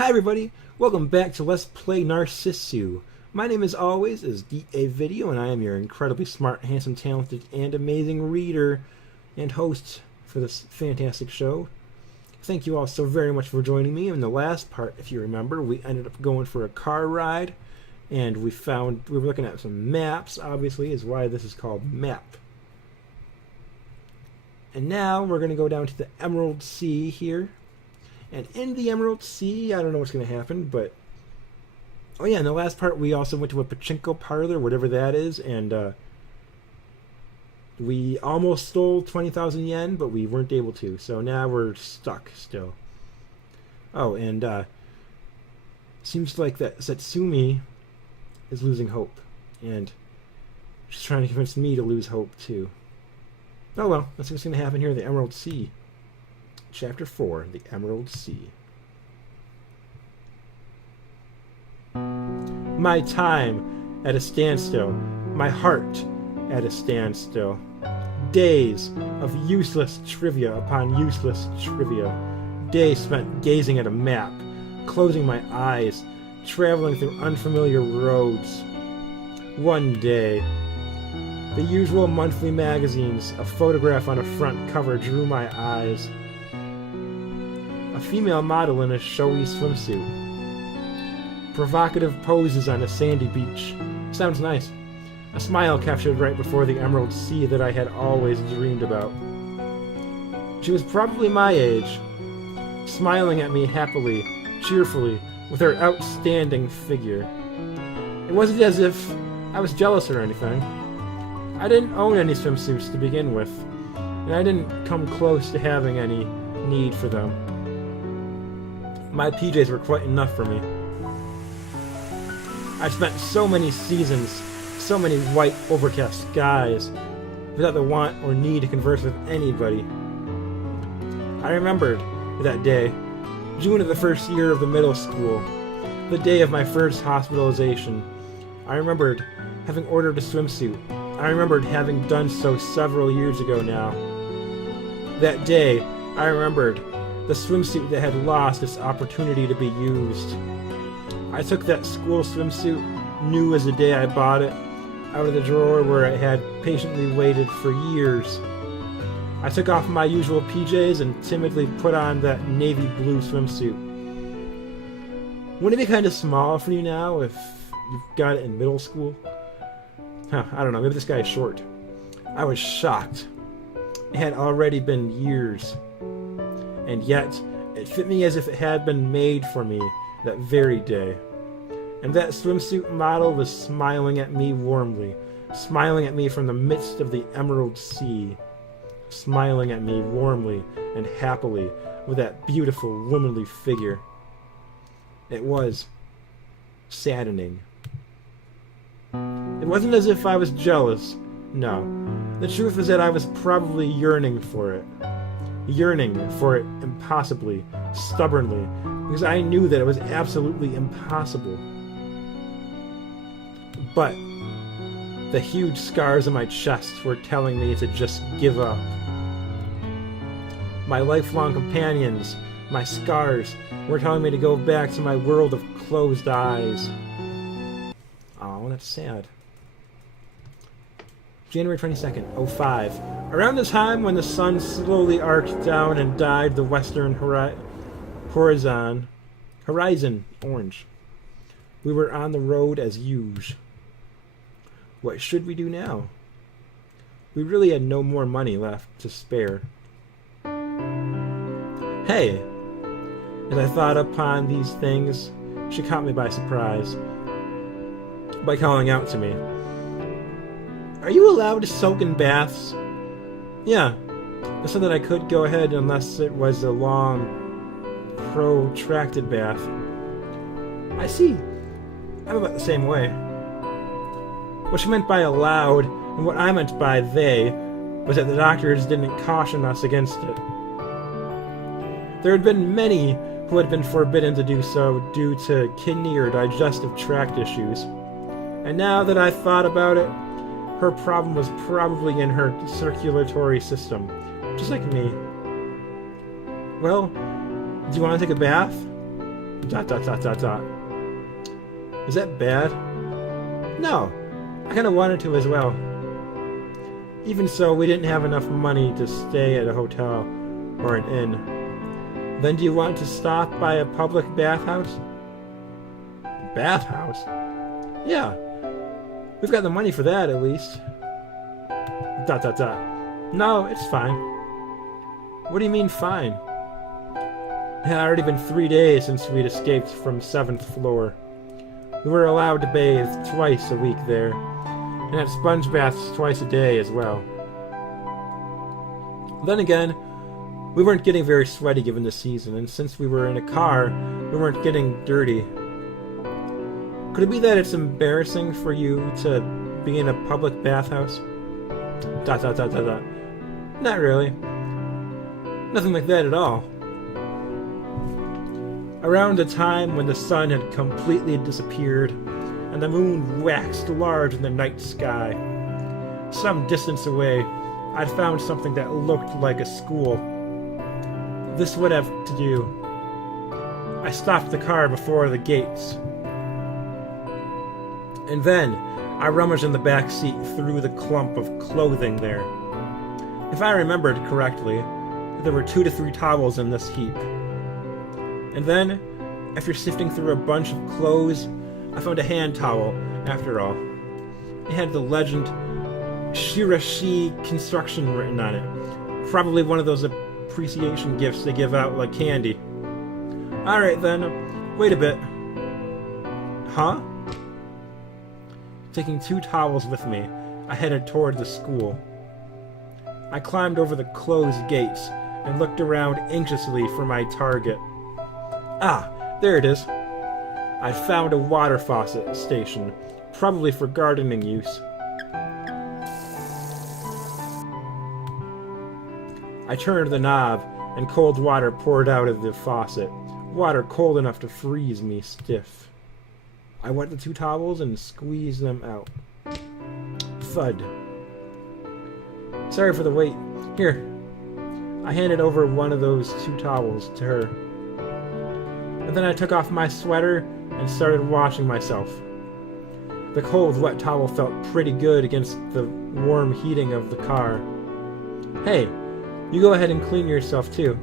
Hi everybody, welcome back to Let's Play Narcissu. My name as always is DAVideo and I am your incredibly smart, handsome, talented, and amazing reader and host for this fantastic show. Thank you all so very much for joining me. In the last part, if you remember, we ended up going for a car ride and we were looking at some maps, obviously, is why this is called Map. And now we're going to go down to the Emerald Sea here. And in the Emerald Sea, I don't know what's going to happen, but... Oh yeah, in the last part we also went to a pachinko parlor, whatever that is, and we almost stole 20,000 yen, but we weren't able to, so now we're stuck still. Oh, and seems like that Satsumi is losing hope, and she's trying to convince me to lose hope too. Oh well, that's what's going to happen here in the Emerald Sea. Chapter 4, The Emerald Sea. My time at a standstill, my heart at a standstill. Days of useless trivia upon useless trivia. Days spent gazing at a map, closing my eyes, traveling through unfamiliar roads. One day, the usual monthly magazines, a photograph on a front cover drew my eyes. A female model in a showy swimsuit. Provocative poses on a sandy beach. Sounds nice. A smile captured right before the Emerald Sea that I had always dreamed about. She was probably my age, smiling at me happily, cheerfully, with her outstanding figure. It wasn't as if I was jealous or anything. I didn't own any swimsuits to begin with, and I didn't come close to having any need for them. My PJs were quite enough for me. I've spent so many seasons, so many white, overcast skies, without the want or need to converse with anybody. I remembered that day, June of the first year of the middle school, the day of my first hospitalization. I remembered having ordered a swimsuit. I remembered having done so several years ago now. That day, I remembered the swimsuit that had lost its opportunity to be used. I took that school swimsuit, new as the day I bought it, out of the drawer where it had patiently waited for years. I took off my usual PJs and timidly put on that navy blue swimsuit. Wouldn't it be kind of small for you now if you've got it in middle school? I don't know, maybe this guy is short. I was shocked. It had already been years. And yet, it fit me as if it had been made for me that very day. And that swimsuit model was smiling at me warmly, smiling at me from the midst of the Emerald Sea, smiling at me warmly and happily with that beautiful womanly figure. It was saddening. It wasn't as if I was jealous, no. The truth was that I was probably yearning for it. Yearning for it impossibly, stubbornly, because I knew that it was absolutely impossible. But the huge scars on my chest were telling me to just give up. My lifelong companions, my scars, were telling me to go back to my world of closed eyes. Oh, that's sad. January 22nd, 05. Around the time when the sun slowly arced down and dyed the western horizon orange, we were on the road as usual. What should we do now? We really had no more money left to spare. Hey! As I thought upon these things, she caught me by surprise by calling out to me. Are you allowed to soak in baths? Yeah, I said that I could go ahead unless it was a long, protracted bath. I see. I'm about the same way. What she meant by allowed, and what I meant by they, was that the doctors didn't caution us against it. There had been many who had been forbidden to do so due to kidney or digestive tract issues. And now that I thought about it, her problem was probably in her circulatory system, just like me. Well, do you want to take a bath? Dot dot dot dot dot. Is that bad? No. I kind of wanted to as well. Even so, we didn't have enough money to stay at a hotel or an inn. Then do you want to stop by a public bathhouse? Bathhouse? Yeah. We've got the money for that, at least. Dot dot dot. No, it's fine. What do you mean, fine? It had already been 3 days since we'd escaped from 7th floor. We were allowed to bathe twice a week there, and had sponge baths twice a day as well. Then again, we weren't getting very sweaty given the season, and since we were in a car, we weren't getting dirty. Could it be that it's embarrassing for you to be in a public bathhouse? Dot dot dot dot dot. Not really. Nothing like that at all. Around the time when the sun had completely disappeared, and the moon waxed large in the night sky, some distance away, I'd found something that looked like a school. This would have to do. I stopped the car before the gates. And then, I rummaged in the back seat through the clump of clothing there. If I remembered correctly, there were 2 to 3 towels in this heap. And then, after sifting through a bunch of clothes, I found a hand towel, after all. It had the legend Shirashi Construction written on it. Probably one of those appreciation gifts they give out like candy. Alright then, wait a bit. Huh? Taking 2 towels with me, I headed toward the school. I climbed over the closed gates and looked around anxiously for my target. Ah, there it is. I found a water faucet station, probably for gardening use. I turned the knob, and cold water poured out of the faucet, water cold enough to freeze me stiff. I wet the 2 towels and squeezed them out. Thud. Sorry for the wait. Here. I handed over one of those 2 towels to her. And then I took off my sweater and started washing myself. The cold, wet towel felt pretty good against the warm heating of the car. Hey, you go ahead and clean yourself too.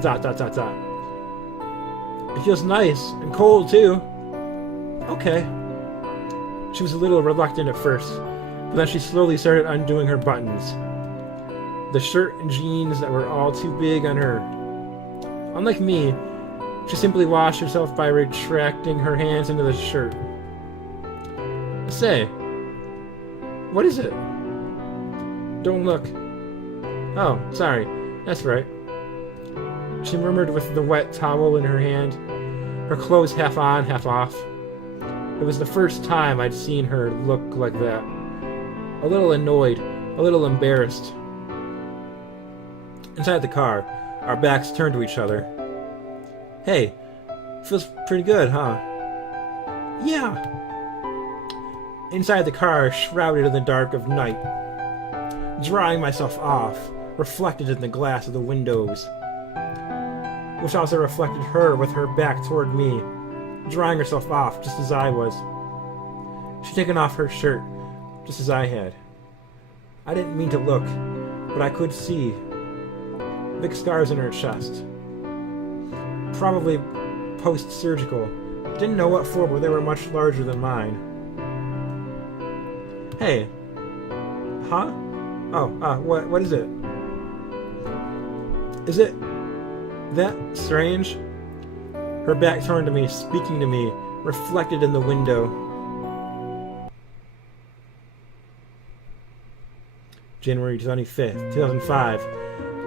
Dot dot dot dot. It feels nice and cold too. Okay. She was a little reluctant at first, but then she slowly started undoing her buttons. The shirt and jeans that were all too big on her. Unlike me, she simply washed herself by retracting her hands into the shirt. Say, what is it? Don't look. Oh, sorry. That's right. She murmured with the wet towel in her hand, her clothes half on, half off. It was the first time I'd seen her look like that. A little annoyed, a little embarrassed. Inside the car, our backs turned to each other. Hey, feels pretty good, huh? Yeah. Inside the car, shrouded in the dark of night. Drying myself off, reflected in the glass of the windows, which also reflected her with her back toward me, drying herself off just as I was. She'd taken off her shirt, just as I had. I didn't mean to look, but I could see big scars in her chest. Probably post-surgical. Didn't know what for, but they were much larger than mine. Hey. Huh? Oh, what is it? Is it that strange? Her back turned to me, speaking to me, reflected in the window. January 25th, 2005.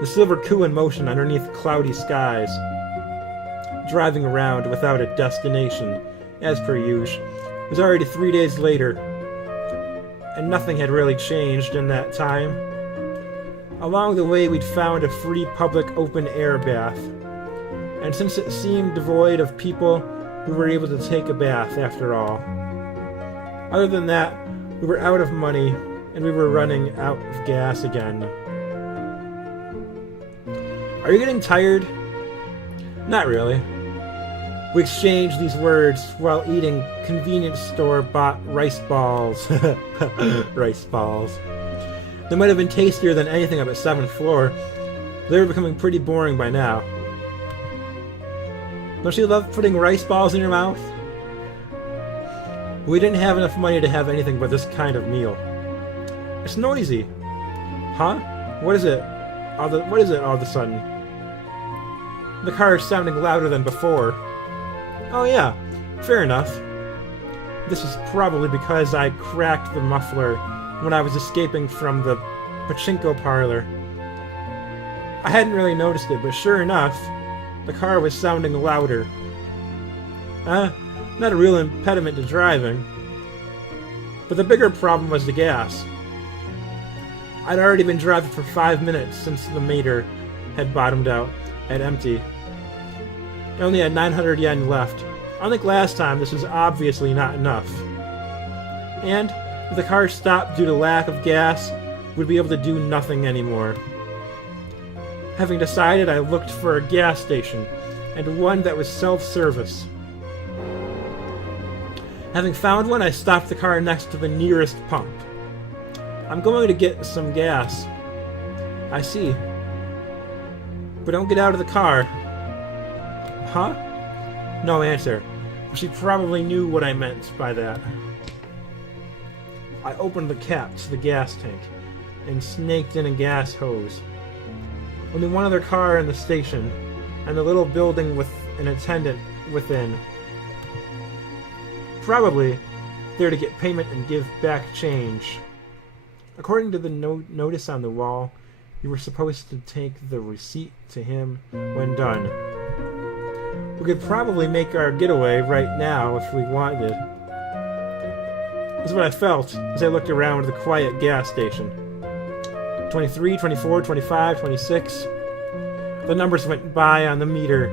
The Silver Coup in motion underneath cloudy skies. Driving around without a destination, as per usual. It was already 3 days later, and nothing had really changed in that time. Along the way, we'd found a free public open-air bath, and since it seemed devoid of people, we were able to take a bath after all. Other than that, we were out of money, and we were running out of gas again. Are you getting tired? Not really. We exchanged these words while eating convenience store-bought rice balls. Rice balls. They might have been tastier than anything on the 7th floor. They were becoming pretty boring by now. Don't you love putting rice balls in your mouth? We didn't have enough money to have anything but this kind of meal. It's noisy. Huh? What is it? What is it all of a sudden? The car is sounding louder than before. Oh yeah, fair enough. This is probably because I cracked the muffler when I was escaping from the pachinko parlor. I hadn't really noticed it, but sure enough, the car was sounding louder. Not a real impediment to driving. But the bigger problem was the gas. I'd already been driving for 5 minutes since the meter had bottomed out at empty. I only had 900 yen left. Unlike last time, this was obviously not enough. And if the car stopped due to lack of gas, we'd be able to do nothing anymore. Having decided, I looked for a gas station, and one that was self-service. Having found one, I stopped the car next to the nearest pump. I'm going to get some gas. I see. But don't get out of the car. Huh? No answer. She probably knew what I meant by that. I opened the cap to the gas tank and snaked in a gas hose. Only one other car in the station, and a little building with an attendant within. Probably there to get payment and give back change. According to the notice on the wall, you were supposed to take the receipt to him when done. We could probably make our getaway right now if we wanted. This is what I felt as I looked around the quiet gas station. 23, 24, 25, 26. The numbers went by on the meter.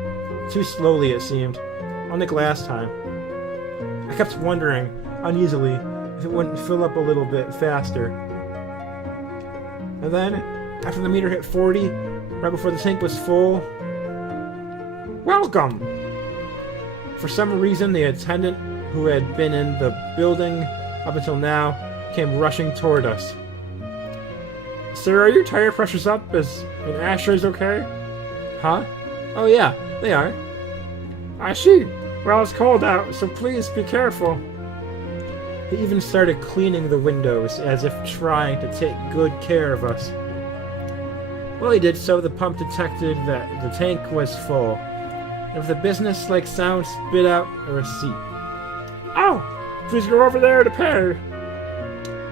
Too slowly, it seemed. Unlike last time. I kept wondering, uneasily, if it wouldn't fill up a little bit faster. And then, after the meter hit 40, right before the tank was full... Welcome! For some reason, the attendant who had been in the building up until now came rushing toward us. Sir, are your tire pressures up? And Asher's okay? Huh? Oh yeah, they are. I see. Well, it's cold out, so please be careful. He even started cleaning the windows, as if trying to take good care of us. While he did so, the pump detected that the tank was full, and with a business-like sound spit out a receipt. Oh! Please go over there to pay!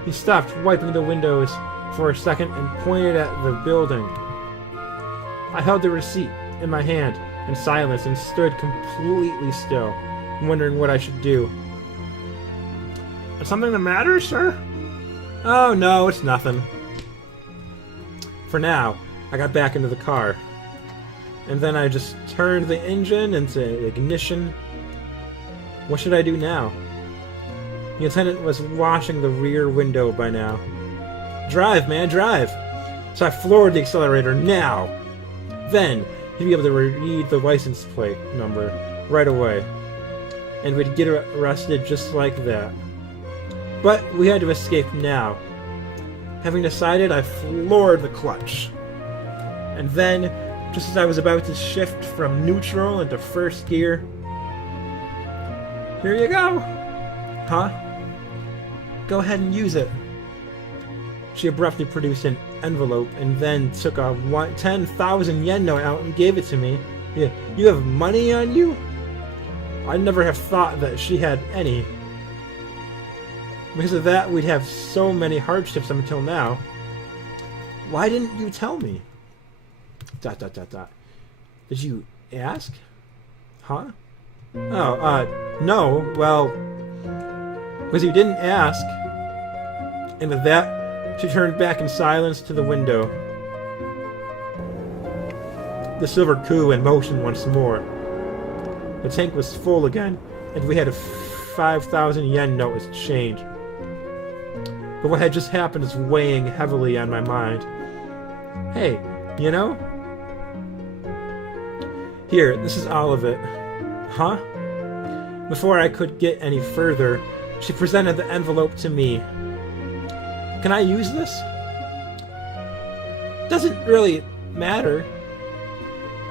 He stopped wiping the windows for a second and pointed at the building. I held the receipt in my hand in silence and stood completely still, wondering what I should do. Is something the matter, sir? Oh, no, it's nothing. For now, I got back into the car. And then I just turned the engine into ignition. What should I do now? The attendant was washing the rear window by now. Drive, man, drive! So I floored the accelerator now! Then, he'd be able to read the license plate number right away. And we'd get arrested just like that. But we had to escape now. Having decided, I floored the clutch. And then, just as I was about to shift from neutral into first gear... Here you go! Huh? Go ahead and use it. She abruptly produced an envelope and then took a 10,000 yen note out and gave it to me. Yeah, you have money on you? I'd never have thought that she had any. Because of that, we'd have so many hardships until now. Why didn't you tell me? ... Did you ask? Huh? Oh, no, well... Because you didn't ask. And with that, she turned back in silence to the window. The Silver Coup in motion once more. The tank was full again, and we had a 5,000 yen note as change. But what had just happened is weighing heavily on my mind. Hey, you know? Here, this is all of it. Huh? Before I could get any further, she presented the envelope to me. Can I use this? Doesn't really matter.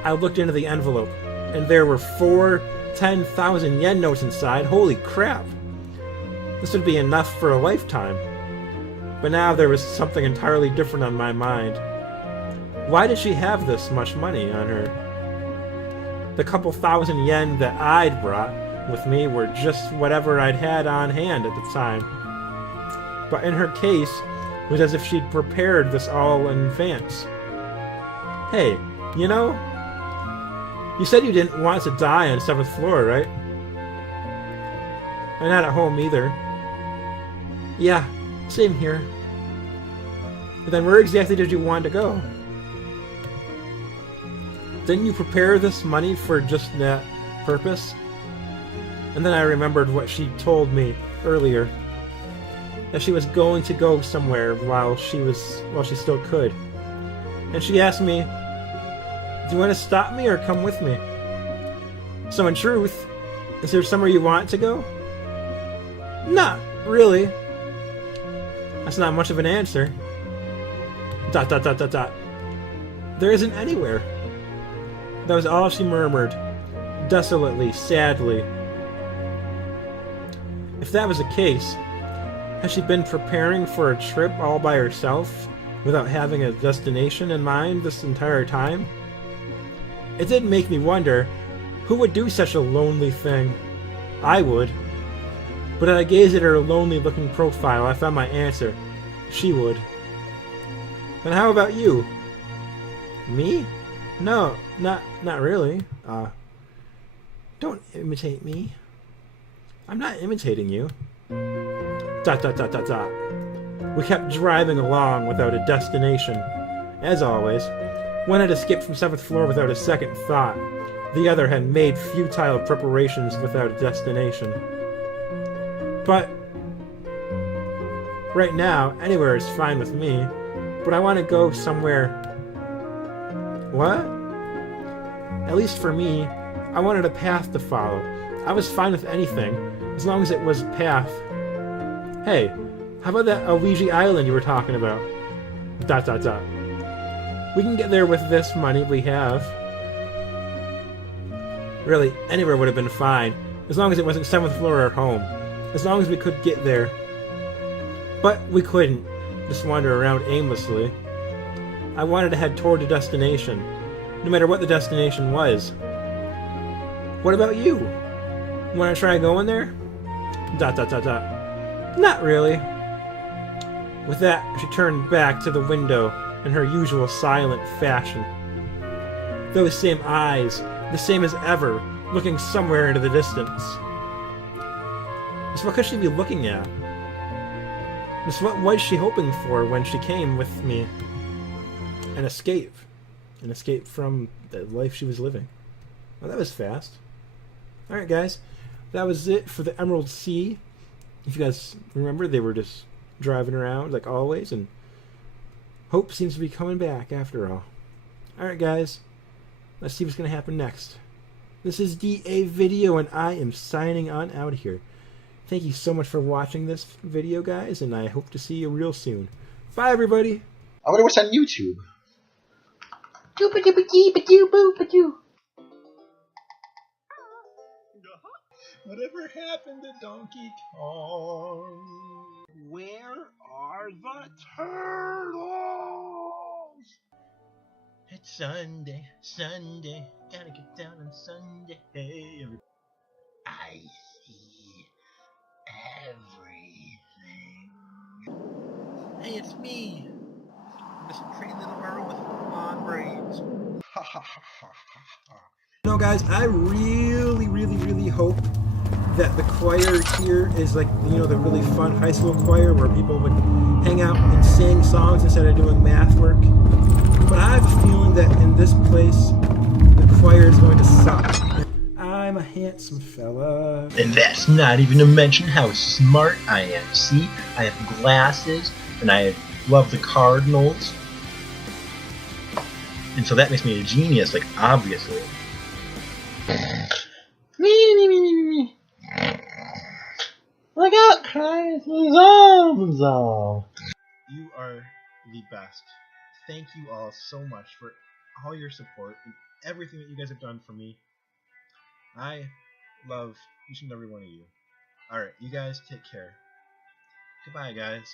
I looked into the envelope, and there were 4 10,000 yen notes inside. Holy crap! This would be enough for a lifetime. But now there was something entirely different on my mind. Why did she have this much money on her? The couple thousand yen that I'd brought with me were just whatever I'd had on hand at the time. But in her case, it was as if she'd prepared this all in advance. Hey, you know, you said you didn't want to die on the 7th floor, right? And not at home either. Yeah, same here. Then where exactly did you want to go? Didn't you prepare this money for just that purpose? And then I remembered what she told me earlier. That she was going to go somewhere while she still could. And she asked me, do you want to stop me or come with me? So in truth, is there somewhere you want to go? Not really. That's not much of an answer. ... There isn't anywhere. That was all she murmured, desolately, sadly. If that was the case, has she been preparing for a trip all by herself, without having a destination in mind this entire time? It did make me wonder, who would do such a lonely thing? I would. But as I gazed at her lonely-looking profile, I found my answer. She would. And how about you? Me? No, not really. Don't imitate me. I'm not imitating you. ... We kept driving along without a destination. As always, one had escaped from 7th floor without a second thought. The other had made futile preparations without a destination. But right now, anywhere is fine with me. But I want to go somewhere... What? At least for me, I wanted a path to follow. I was fine with anything, as long as it was a path. Hey, how about that Ouija Island you were talking about? ... We can get there with this money we have. Really, anywhere would have been fine, as long as it wasn't 7th floor or home. As long as we could get there. But we couldn't just wander around aimlessly. I wanted to head toward a destination, no matter what the destination was. What about you? Want to try going there? ... Not really. With that, she turned back to the window in her usual silent fashion. Those same eyes, the same as ever, looking somewhere into the distance. Just what could she be looking at? Just what was she hoping for when she came with me? An escape. An escape from the life she was living. Well, that was fast. Alright guys, that was it for the Emerald Sea. If you guys remember, they were just driving around like always, and hope seems to be coming back after all. Alright guys, let's see what's going to happen next. This is DAVideo, and I am signing on out of here. Thank you so much for watching this video, guys, and I hope to see you real soon. Bye, everybody! I wonder what's on YouTube. Whatever happened to Donkey Kong? Where are the turtles? It's Sunday, Sunday, gotta get down on Sunday. I see everything. Hey, it's me! I'm just a pretty little girl with blonde braids. No, guys, I really hope that the choir here is like, you know, the really fun high school choir where people would hang out and sing songs instead of doing math work. But I have a feeling that in this place, the choir is going to suck. I'm a handsome fella. And that's not even to mention how smart I am. See, I have glasses, and I love the Cardinals. And so that makes me a genius, like, obviously. got chromosomes on. You are the best. Thank you all so much for all your support and everything that you guys have done for me. I love each and every one of you. Alright, you guys take care. Goodbye, guys.